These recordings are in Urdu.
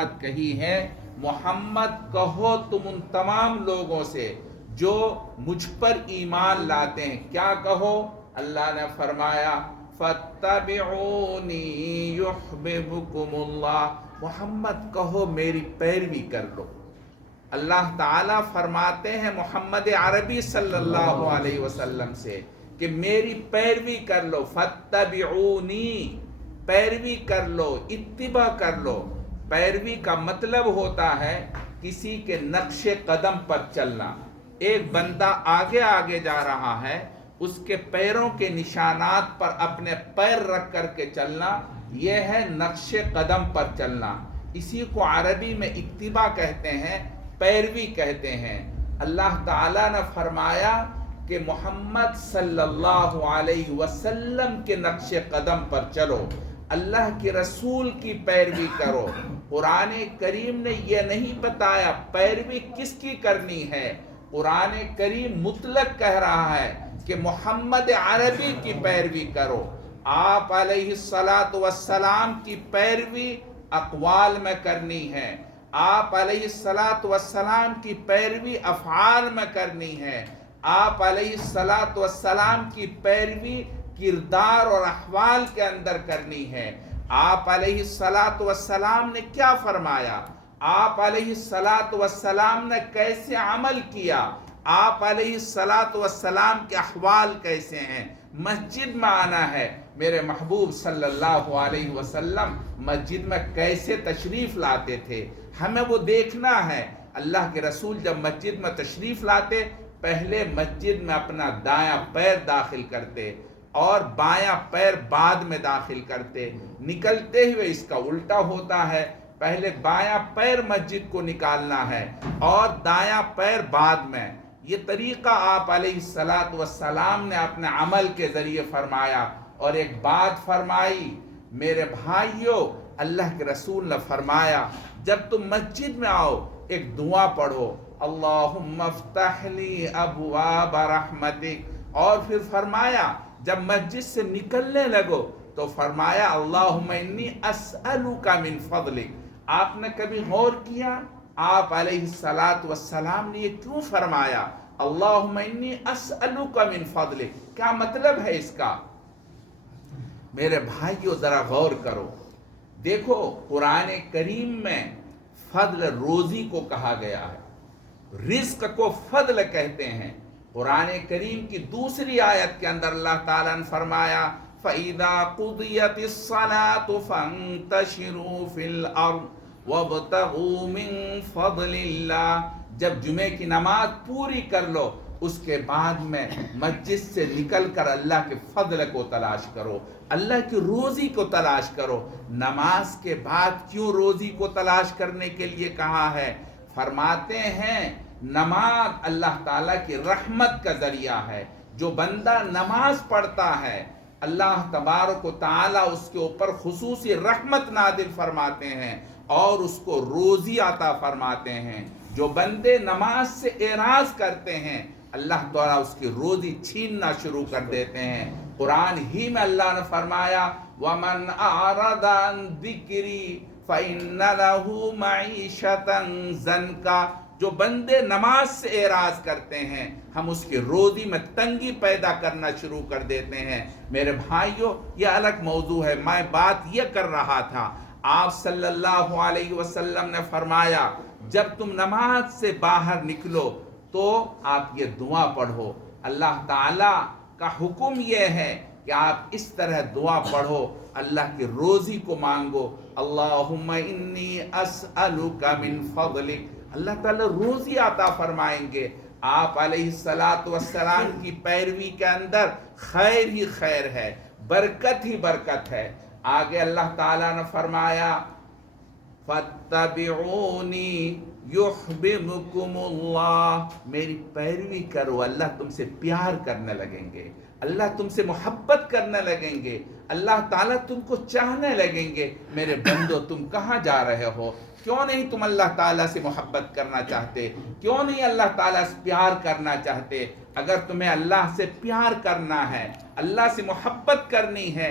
بات کہی ہے، محمد کہو تم ان تمام لوگوں سے جو مجھ پر ایمان لاتے ہیں، کیا کہو؟ اللہ نے فرمایا فَاتَّبِعُونِي يُحْبِبْكُمُ اللَّهُ، محمد کہو میری پیروی کر لو۔ اللہ تعالیٰ فرماتے ہیں محمد عربی صلی اللہ علیہ وسلم سے کہ میری پیروی کر لو، فَاتَّبِعُونِي، پیروی کر لو، اتباع کر لو۔ پیروی کا مطلب ہوتا ہے کسی کے نقش قدم پر چلنا۔ ایک بندہ آگے آگے جا رہا ہے، اس کے پیروں کے نشانات پر اپنے پیر رکھ کر کے چلنا، یہ ہے نقش قدم پر چلنا۔ اسی کو عربی میں اتباع کہتے ہیں، پیروی کہتے ہیں۔ اللہ تعالیٰ نے فرمایا کہ محمد صلی اللہ علیہ وسلم کے نقش قدم پر چلو، اللہ کے رسول کی پیروی کرو۔ قرآن کریم نے یہ نہیں بتایا پیروی کس کی کرنی ہے، قرآن کریم مطلق کہہ رہا ہے کہ محمد عربی کی پیروی کرو۔ آپ علیہ السلام کی پیروی اقوال میں کرنی ہے، آپ علیہ السلام کی پیروی افعال میں کرنی ہے، آپ علیہ السلام کی پیروی کردار اور احوال کے اندر کرنی ہے۔ آپ علیہ السلام نے کیا فرمایا، آپ علیہ السلام نے کیسے عمل کیا، آپ علیہ السلام کے احوال کیسے ہیں۔ مسجد میں آنا ہے، میرے محبوب صلی اللہ علیہ وسلم مسجد میں کیسے تشریف لاتے تھے، ہمیں وہ دیکھنا ہے۔ اللہ کے رسول جب مسجد میں تشریف لاتے، پہلے مسجد میں اپنا دایاں پیر داخل کرتے اور بایاں پیر بعد میں داخل کرتے۔ نکلتے ہوئے اس کا الٹا ہوتا ہے، پہلے بایاں پیر مسجد کو نکالنا ہے اور دایاں پیر بعد میں۔ یہ طریقہ آپ علیہ السلام نے اپنے عمل کے ذریعے فرمایا۔ اور ایک بات فرمائی میرے بھائیوں، اللہ کے رسول نے فرمایا جب تم مسجد میں آؤ ایک دعا پڑھو، اللہم افتح لی ابواب رحمتک، اور پھر فرمایا جب مسجد سے نکلنے لگو تو فرمایا اللہم انی اسألک من فضلک۔ آپ نے کبھی غور کیا آپ علیہ السلام نے یہ کیوں فرمایا اللہم انی اسألک من فضلک؟ کیا مطلب ہے اس کا؟ میرے بھائیو ذرا غور کرو، دیکھو قرآن کریم میں فضل روزی کو کہا گیا ہے، رزق کو فضل کہتے ہیں۔ قرآن کریم کی دوسری آیت کے اندر اللہ تعالیٰ نے فرمایا فَإِذَا قُضِيَتِ الصَّلَاةُ فَانْتَشِرُوا فِي الْأَرْضِ وَابْتَغُوا مِنْ فَضْلِ اللَّهِ، جب جمعے کی نماز پوری کر لو اس کے بعد میں مسجد سے نکل کر اللہ کے فضل کو تلاش کرو، اللہ کی روزی کو تلاش کرو۔ نماز کے بعد کیوں روزی کو تلاش کرنے کے لیے کہا ہے؟ فرماتے ہیں نماز اللہ تعالیٰ کی رحمت کا ذریعہ ہے۔ جو بندہ نماز پڑھتا ہے اللہ تبارک و تعالیٰ اس کے اوپر خصوصی رحمت نازل فرماتے ہیں اور اس کو روزی عطا فرماتے ہیں۔ جو بندے نماز سے اعراض کرتے ہیں اللہ تعالیٰ اس کی روزی چھیننا شروع کر دیتے ہیں۔ قرآن ہی میں اللہ نے فرمایا وَمَنْ أَعْرَضَ عَنْ ذِكْرِي فَإِنَّ لَهُ مَعِيشَةً ضَنْكًا، جو بندے نماز سے اعراض کرتے ہیں ہم اس کی روزی میں تنگی پیدا کرنا شروع کر دیتے ہیں۔ میرے بھائیوں یہ الگ موضوع ہے، میں بات یہ کر رہا تھا آپ صلی اللہ علیہ وسلم نے فرمایا جب تم نماز سے باہر نکلو تو آپ یہ دعا پڑھو۔ اللہ تعالیٰ کا حکم یہ ہے کہ آپ اس طرح دعا پڑھو، اللہ کی روزی کو مانگو، اللہم انی اسألک من فضلک، اللہ تعالیٰ روزی عطا فرمائیں گے۔ آپ علیہ السلام کی پیروی کے اندر خیر ہی خیر ہے، برکت ہی برکت ہے۔ آگے اللہ تعالیٰ نے فرمایا فَاتَّبِعُونِي يُحْبِبْكُمُ اللَّهُ، میری پیروی کرو اللہ تم سے پیار کرنے لگیں گے، اللہ تم سے محبت کرنے لگیں گے، اللہ تعالیٰ تم کو چاہنے لگیں گے۔ میرے بندو تم کہاں جا رہے ہو؟ کیوں نہیں تم اللہ تعالیٰ سے محبت کرنا چاہتے؟ کیوں نہیں اللہ تعالیٰ سے پیار کرنا چاہتے؟ اگر تمہیں اللہ سے پیار کرنا ہے، اللہ سے محبت کرنی ہے،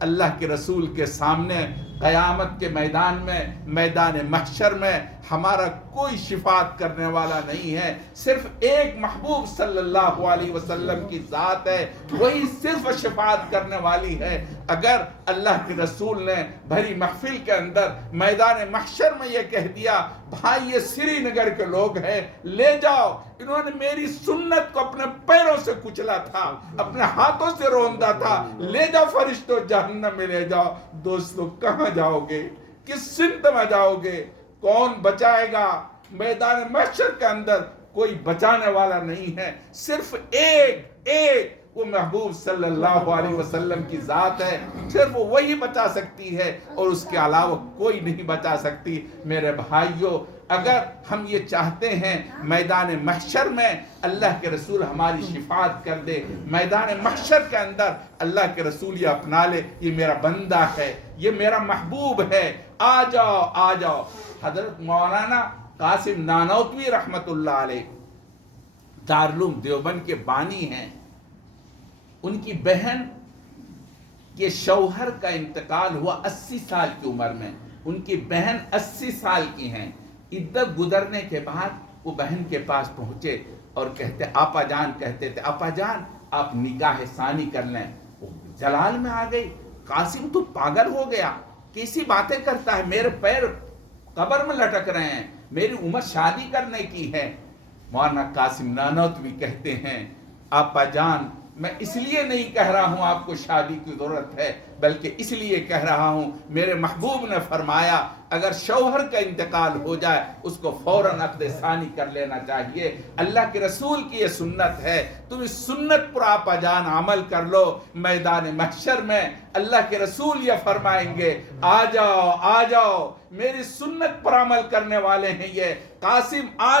اللہ کے رسول کے سامنے قیامت کے میدان میں، میدان محشر میں ہمارا کوئی شفاعت کرنے والا نہیں ہے، صرف ایک محبوب صلی اللہ علیہ وسلم کی ذات ہے، وہی صرف شفاعت کرنے والی ہے۔ اگر اللہ کے رسول نے بھری محفل کے اندر میدان محشر میں یہ کہہ دیا، بھائی یہ سری نگر کے لوگ ہیں، لے جاؤ، انہوں نے میری سنت کو اپنے پیروں سے کچلا تھا، اپنے ہاتھوں سے روندا تھا، لے جاؤ فرشتوں جہنم میں لے جاؤ، دوستو کہاں جاؤ گے؟ کس سمت میں جاؤ گے؟ کون بچائے گا؟ میدان محشر کے اندر کوئی بچانے والا نہیں ہے، صرف ایک وہ محبوب صلی اللہ علیہ وسلم کی ذات ہے، صرف وہی بچا سکتی ہے اور اس کے علاوہ کوئی نہیں بچا سکتی۔ میرے بھائیوں، اگر ہم یہ چاہتے ہیں میدان محشر میں اللہ کے رسول ہماری شفاعت کر دے، میدان محشر کے اندر اللہ کے رسول یہ اپنا لے، یہ میرا بندہ ہے، یہ میرا محبوب ہے، آ جاؤ آ جاؤ۔ حضرت مولانا قاسم نانوتوی رحمت اللہ علیہ دارالعلوم دیوبند کے بانی ہیں، ان کی بہن کے شوہر کا انتقال ہوا 80 سال کی عمر میں، ان کی بہن 80 سال کی ہیں۔ عدت گزرنے کے بعد وہ بہن کے پاس پہنچے اور کہتے، آپا جان کہتے تھے، آپا جان آپ نکاح ثانی کر لیں۔ وہ جلال میں آ گئی، قاسم تو پاگل ہو گیا، کیسی باتیں کرتا ہے، میرے پیر قبر میں لٹک رہے ہیں، میری عمر شادی کرنے کی ہے۔ مولانا قاسم نانوتوی کہتے ہیں، آپا جان میں اس لیے نہیں کہہ رہا ہوں آپ کو شادی کی ضرورت ہے، بلکہ اس لیے کہہ رہا ہوں میرے محبوب نے فرمایا اگر شوہر کا انتقال ہو جائے اس کو فوراً عقد ثانی کر لینا چاہیے، اللہ کے رسول کی یہ سنت ہے، تم اس سنت پر آپا جان عمل کر لو۔ میدان محشر میں اللہ کے رسول یہ فرمائیں گے، آ جاؤ آ جاؤ، میری سنت پر عمل کرنے والے ہیں یہ، قاسم آ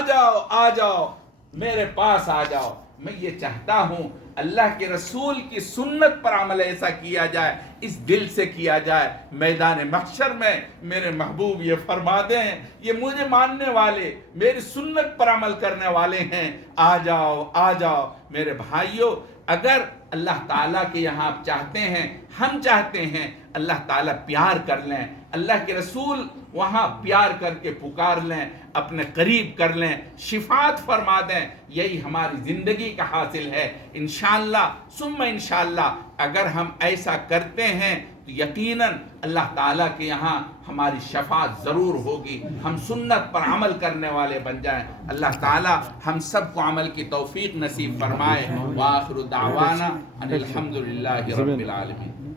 جاؤ میرے پاس آ جاؤ۔ میں یہ چاہتا ہوں اللہ کے رسول کی سنت پر عمل ایسا کیا جائے، اس دل سے کیا جائے، میدان محشر میں میرے محبوب یہ فرما دیں، یہ مجھے ماننے والے میری سنت پر عمل کرنے والے ہیں، آ جاؤ میرے بھائیوں۔ اگر اللہ تعالیٰ کے یہاں آپ چاہتے ہیں، ہم چاہتے ہیں اللہ تعالیٰ پیار کر لیں، اللہ کے رسول وہاں پیار کر کے پکار لیں، اپنے قریب کر لیں، شفاعت فرما دیں، یہی ہماری زندگی کا حاصل ہے۔ انشاءاللہ ثم انشاءاللہ اگر ہم ایسا کرتے ہیں تو یقیناً اللہ تعالیٰ کے یہاں ہماری شفاعت ضرور ہوگی، ہم سنت پر عمل کرنے والے بن جائیں۔ اللہ تعالیٰ ہم سب کو عمل کی توفیق نصیب فرمائے۔ وآخر دعوانا ان الحمدللہ رب العالمین۔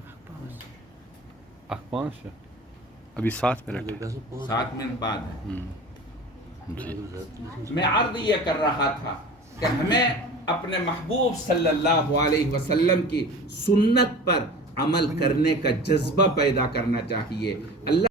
ابھی 7 منٹ 7 منٹ بعد ہے۔ میں عرض یہ کر رہا تھا کہ ہمیں اپنے محبوب صلی اللہ علیہ وسلم کی سنت پر عمل کرنے کا جذبہ پیدا کرنا چاہیے۔ اللہ